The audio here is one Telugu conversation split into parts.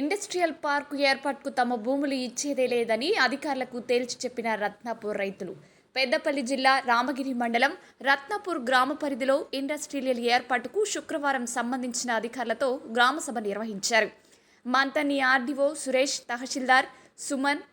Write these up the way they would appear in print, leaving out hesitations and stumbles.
ఇండస్ట్రియల్ పార్కు ఏర్పాటుకు తమ భూములు ఇచ్చేదే లేదని అధికారులకు తేల్చి చెప్పిన రత్నాపూర్ రైతులు. పెద్దపల్లి జిల్లా రామగిరి మండలం రత్నాపూర్ గ్రామ పరిధిలో ఇండస్ట్రియల్ ఏర్పాటుకు శుక్రవారం సంబంధించిన అధికారులతో గ్రామసభ నిర్వహించారు. మంతని ఆర్డీఓ సురేష్, తహసీల్దార్ సుమన్,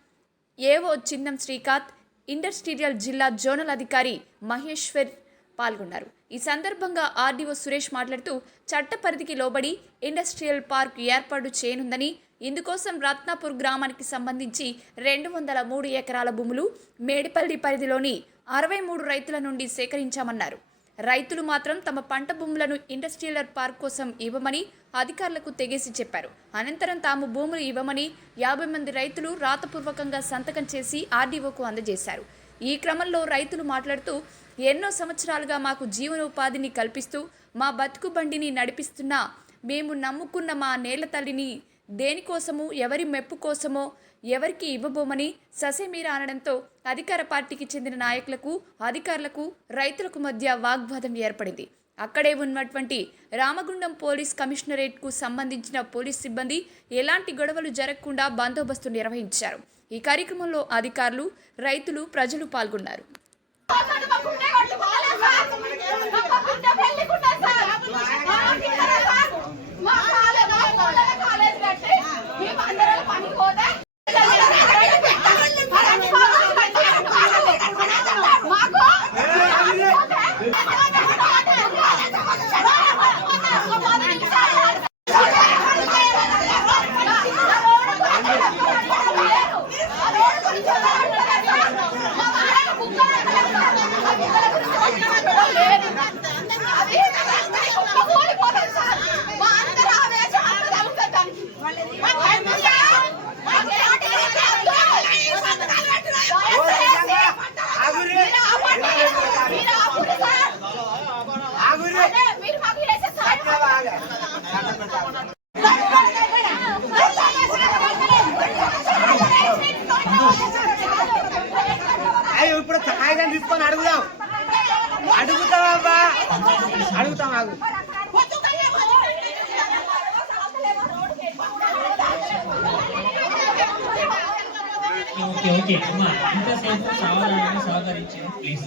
ఏఓ చిన్నం శ్రీకాంత్, ఇండస్ట్రియల్ జిల్లా జోనల్ అధికారి మహేశ్వర్ పాల్గొన్నారు. ఈ సందర్భంగా ఆర్డీఓ సురేష్ మాట్లాడుతూ చట్ట పరిధికి లోబడి ఇండస్ట్రియల్ పార్క్ ఏర్పాటు చేయనుందని, ఇందుకోసం రత్నాపూర్ గ్రామానికి సంబంధించి 203 ఎకరాల భూములు మేడిపల్లి పరిధిలోని 63 రైతుల నుండి సేకరించామన్నారు. రైతులు మాత్రం తమ పంట భూములను ఇండస్ట్రియల్ పార్క్ కోసం ఇవ్వమని అధికారులకు తెగేసి చెప్పారు. అనంతరం తాము భూములు ఇవ్వమని 50 మంది రైతులు రాతపూర్వకంగా సంతకం చేసి ఆర్డీఓకు అందజేశారు. ఈ క్రమంలో రైతులు మాట్లాడుతూ ఎన్నో సంవత్సరాలుగా మాకు జీవనోపాధిని కల్పిస్తూ మా బతుకు బండిని నడిపిస్తున్నా మేము నమ్ముకున్న మా నేల తల్లిని దేనికోసమో, ఎవరి మెప్పు కోసమో ఎవరికి ఇవ్వబోమని ససేమీర అనడంతో అధికార పార్టీకి చెందిన నాయకులకు, అధికారులకు, రైతులకు మధ్య వాగ్వాదం ఏర్పడింది. అక్కడే ఉన్నటువంటి రామగుండం పోలీస్ కమిషనరేట్కు సంబంధించిన పోలీస్ సిబ్బంది ఎలాంటి గొడవలు జరగకుండా బందోబస్తు నిర్వహించారు. ఈ కార్యక్రమంలో అధికారులు, రైతులు, ప్రజలు పాల్గొన్నారు. ఇప్పుడు కాగితం తీసుకొని అడుగుతాం అడుగుతావా అడుగుతాం ఆగు. ఓకే ఓకే అమ్మా ఇంతసేపు సహకరించారు ప్లీజ్.